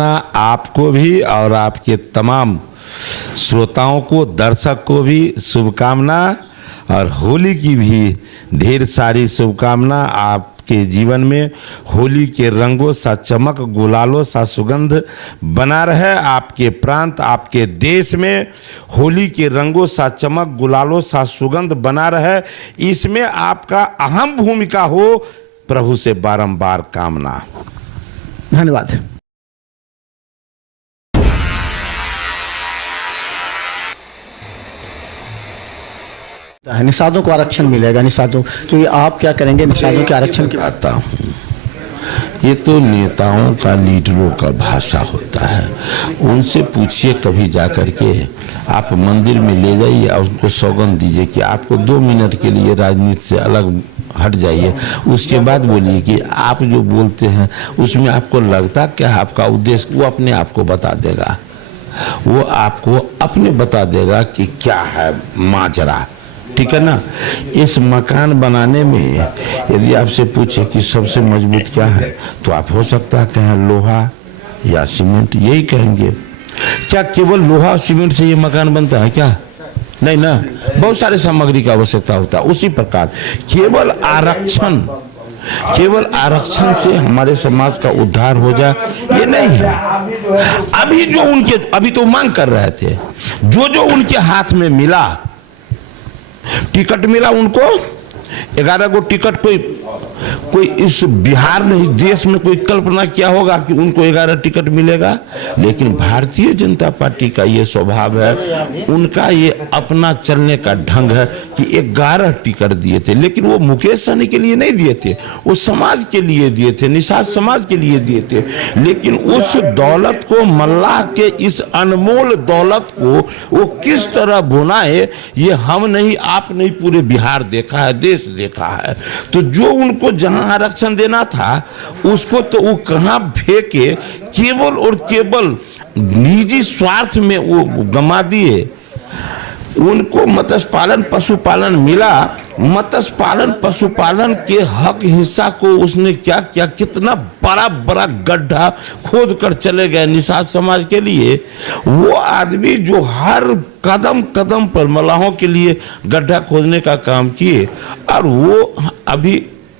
रखना। आपको भी और आपके तमाम श्रोताओं को, दर्शक को भी शुभकामना, और होली की भी ढेर सारी शुभकामना। आपके जीवन में होली के रंगों सा चमक, गुलालों सा सुगंध बना रहे। आपके प्रांत, आपके देश में होली के रंगों सा चमक, गुलालों सा सुगंध बना रहे, इसमें आपका अहम भूमिका हो, प्रभु से बारंबार कामना। धन्यवाद। निषादों को आरक्षण मिलेगा, निषादों, तो ये आप क्या करेंगे निषादों के आरक्षण की बात? आता हूँ, ये तो नेताओं का, लीडरों का भाषा होता है। उनसे पूछिए कभी जाकर के, आप मंदिर में ले जाइए और उनको सौगंध दीजिए कि आपको 2 मिनट के लिए राजनीति से अलग हट जाइए, उसके बाद बोलिए कि आप जो बोलते हैं उसमें आपको लगता क्या, आपका उद्देश्य, वो अपने आप को बता देगा। वो आपको अपने बता देगा कि क्या है माजरा, ठीक है ना। इस मकान बनाने में यदि आपसे पूछे कि सबसे मजबूत क्या है, तो आप हो सकता है कहें लोहा या सीमेंट, यही कहेंगे। क्या केवल लोहा और सीमेंट से ये मकान बनता है क्या? नहीं ना, बहुत सारे सामग्री की आवश्यकता होता है। उसी प्रकार केवल आरक्षण से हमारे समाज का उद्धार हो जाए, ये नहीं है। अभी तो मांग कर रहे थे, जो उनके हाथ में मिला, टिकट मिला उनको, 11 गो टिकट, कोई इस बिहार नहीं देश में कोई कल्पना किया होगा कि उनको 11 टिकट मिलेगा। लेकिन भारतीय जनता पार्टी का ये स्वभाव है, उनका ये अपना चलने का ढंग है कि 11 टिकट दिए थे। लेकिन वो मुकेश सहनी के लिए नहीं दिए थे, वो समाज के लिए दिए थे, निषाद समाज के लिए दिए थे। लेकिन उस दौलत को, मल्लाह के इस अनमोल दौलत को वो किस तरह भुनाए, ये हम नहीं, आप नहीं, पूरे बिहार देखा है, देश देखा है। तो जो उनको जहां आरक्षण देना था उसको तो वो कहां फेंके, केवल और केवल निजी स्वार्थ में वो गमा दिए। उनको मत्स्य पालन, पशुपालन मिला, मत्स्य पालन, पशुपालन के हक हिस्सा को उसने क्या किया, कितना बड़ा बड़ा गड्ढा खोद कर चले गए निषाद समाज के लिए। वो आदमी जो हर कदम कदम पर मल्लाहों के लिए गड्ढा खोदने का काम किए, और वो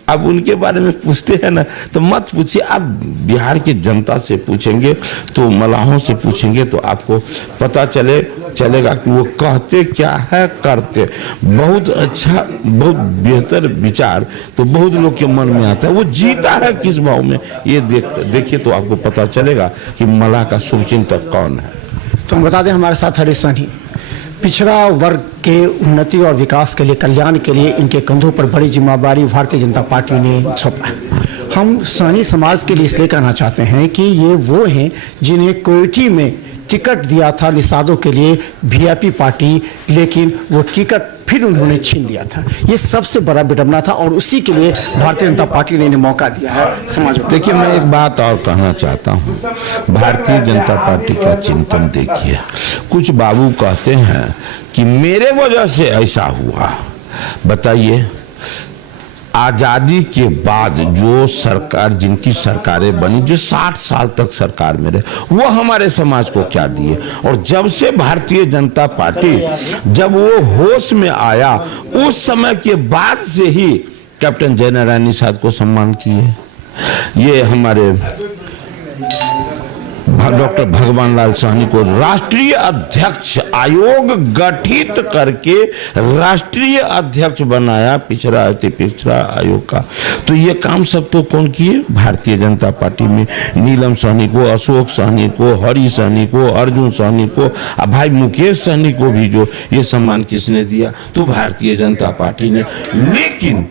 अब उनके बारे में पूछते हैं ना, तो मत पूछिए, आप बिहार की जनता से पूछेंगे, तो मल्लाहों से पूछेंगे, तो आपको पता चलेगा कि वो कहते क्या है, करते। बहुत अच्छा, बहुत बेहतर विचार तो बहुत लोग के मन में आता है, वो जीता है किस भाव में, ये देखिए तो आपको पता चलेगा कि मल्लाह का शुभचिंतक कौन है। तो हम बता दें, हमारे साथ हरीश सहनी, पिछड़ा वर्ग के उन्नति और विकास के लिए, कल्याण के लिए इनके कंधों पर बड़ी जिम्मेदारी भारतीय जनता पार्टी ने सौंपा। हम सहनी समाज के लिए इसलिए कहना चाहते हैं कि ये वो हैं जिन्हें कोयठी में टिकट दिया था निषादों के लिए वीआईपी पार्टी, लेकिन वो टिकट फिर उन्होंने छीन लिया था। ये सबसे बड़ा विडंबना था, और उसी के लिए भारतीय जनता पार्टी ने इन्हें मौका दिया है समाज में। देखिए, मैं एक बात और कहना चाहता हूँ, भारतीय जनता पार्टी का चिंतन देखिए। कुछ बाबू कहते हैं कि मेरे वजह से ऐसा हुआ। बताइए, आजादी के बाद जो सरकार, जिनकी सरकारें बनी, जो 60 साल तक सरकार में रहे, वो हमारे समाज को क्या दिए? और जब से भारतीय जनता पार्टी, जब वो होश में आया, उस समय के बाद से ही कैप्टन जय नारायण निषाद को सम्मान किए। ये हमारे डॉक्टर भगवान लाल सहनी को राष्ट्रीय अध्यक्ष, आयोग गठित करके राष्ट्रीय अध्यक्ष बनाया पिछड़ा आयोग का। तो ये काम सब तो कौन किए? भारतीय जनता पार्टी में नीलम सहनी को, अशोक सहनी को, हरि सहनी को, अर्जुन सहनी को, भाई मुकेश सहनी को भी जो ये सम्मान किसने दिया? तो भारतीय जनता पार्टी ने। लेकिन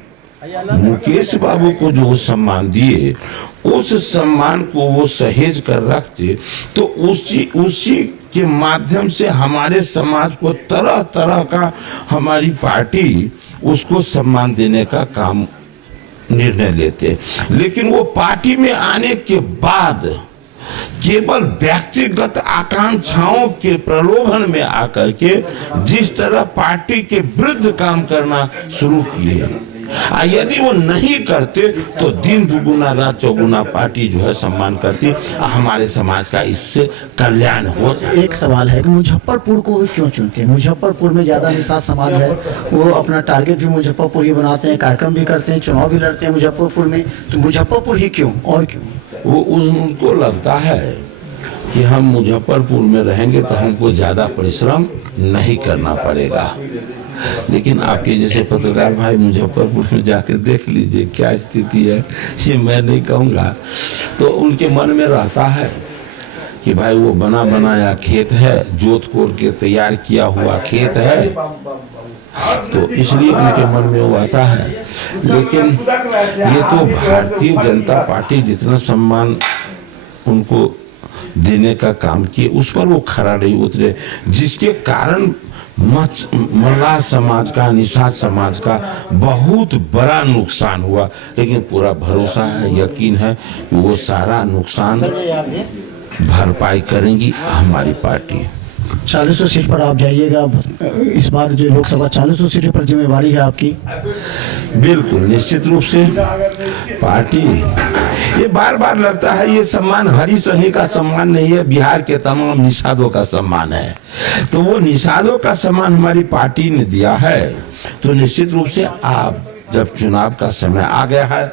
मुकेश बाबू को जो सम्मान दिए, उस सम्मान को वो सहेज कर रखते, तो उसी के माध्यम से हमारे समाज को तरह तरह का, हमारी पार्टी उसको सम्मान देने का काम, निर्णय लेते। लेकिन वो पार्टी में आने के बाद केवल व्यक्तिगत आकांक्षाओं के प्रलोभन में आकर के जिस तरह पार्टी के विरुद्ध काम करना शुरू किए, यदि वो नहीं करते तो दिन दुगुना रात चौगुना पार्टी जो है सम्मान करती, हमारे समाज का इससे कल्याण हो। एक सवाल है कि मुजफ्फरपुर को क्यों चुनते हैं? मुजफ्फरपुर में ज्यादा निषाद समाज है, वो अपना टारगेट भी मुजफ्फरपुर ही बनाते हैं, कार्यक्रम भी करते हैं, चुनाव भी लड़ते हैं मुजफ्फरपुर में, तो मुजफ्फरपुर ही क्यों और क्यों? वो उनको लगता है कि हम मुजफ्फरपुर में रहेंगे तो हमको ज्यादा परिश्रम नहीं करना पड़ेगा। लेकिन आपके जैसे पत्रकार भाई मुजफ्फरपुर में जाकर देख लीजिए क्या स्थिति है, ये मैं नहीं कहूँगा। तो उनके मन में रहता है कि भाई वो बना बनाया खेत है, जोत कोड़ के तैयार किया हुआ खेत है, तो इसलिए उनके मन में वो आता है। लेकिन ये तो भारतीय जनता पार्टी जितना सम्मान उनको देने का काम किए उस पर वो खरा नहीं उतरे, जिसके कारण मल्लाह समाज का, निषाद समाज का बहुत बड़ा नुकसान हुआ। लेकिन पूरा भरोसा है, यकीन है कि वो सारा नुकसान भरपाई करेंगी हमारी पार्टी। 40 सीट पर आप जाइएगा, इस बार जो लोकसभा 40 सीटों पर जिम्मेवारी है आपकी। बिल्कुल निश्चित रूप से पार्टी, ये बार बार लगता है ये सम्मान हरी सहनी का सम्मान नहीं है, बिहार के तमाम निषादों का सम्मान है। तो वो निषादों का सम्मान हमारी पार्टी ने दिया है। तो निश्चित रूप से आप जब चुनाव का समय आ गया है,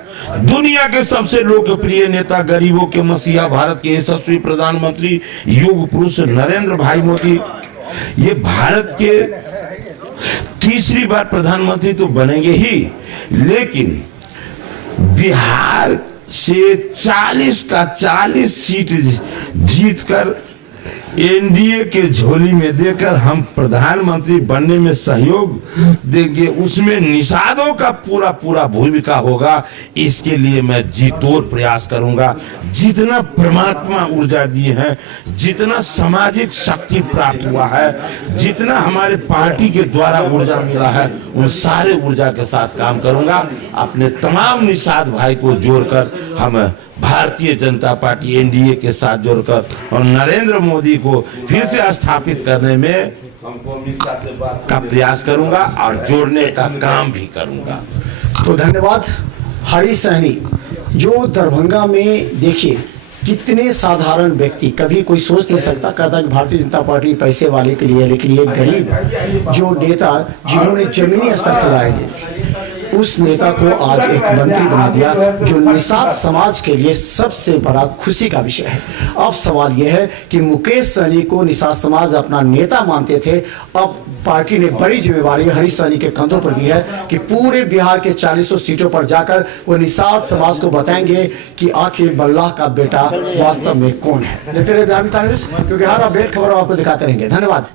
दुनिया के सबसे लोकप्रिय नेता, गरीबों के मसीहा, भारत के यशस्वी प्रधानमंत्री, युग पुरुष नरेंद्र भाई मोदी, ये भारत के तीसरी बार प्रधानमंत्री तो बनेंगे ही, लेकिन बिहार से 40 का 40 सीट जीतकर एनडीए के झोली में देकर हम प्रधानमंत्री बनने में सहयोग देंगे। उसमें निषादों का पूरा पूरा भूमिका होगा। इसके लिए मैं जी तोड़ प्रयास करूंगा। जितना परमात्मा ऊर्जा दिए हैं, जितना सामाजिक शक्ति प्राप्त हुआ है, जितना हमारे पार्टी के द्वारा ऊर्जा मिला है, उन सारे ऊर्जा के साथ काम करूंगा। अपने तमाम निषाद भाई को जोड़कर हम भारतीय जनता पार्टी एनडीए के साथ जोड़कर और नरेंद्र मोदी को फिर से स्थापित करने में का प्रयास करूंगा और जोड़ने का काम भी करूंगा। तो धन्यवाद। हरी सहनी जो दरभंगा में, देखिए कितने साधारण व्यक्ति, कभी कोई सोच नहीं सकता कहता कि भारतीय जनता पार्टी पैसे वाले के लिए, लेकिन ये गरीब जो नेता जिन्होंने जमीनी स्तर से लड़ाई लड़ी थी, उस नेता को आज एक मंत्री बना दिया, जो निषाद समाज के लिए सबसे बड़ा खुशी का विषय है। अब सवाल यह है कि मुकेश सहनी को निषाद समाज अपना नेता मानते थे, अब पार्टी ने बड़ी जिम्मेवारी हरीश सहनी के कंधों पर दी है कि पूरे बिहार के 40 सीटों पर जाकर वो निषाद समाज को बताएंगे कि आखिर मल्लाह का बेटा वास्तव में कौन है। देखते रहिए बिहार में, क्योंकि हर अपडेट खबर आपको दिखाते रहेंगे। धन्यवाद।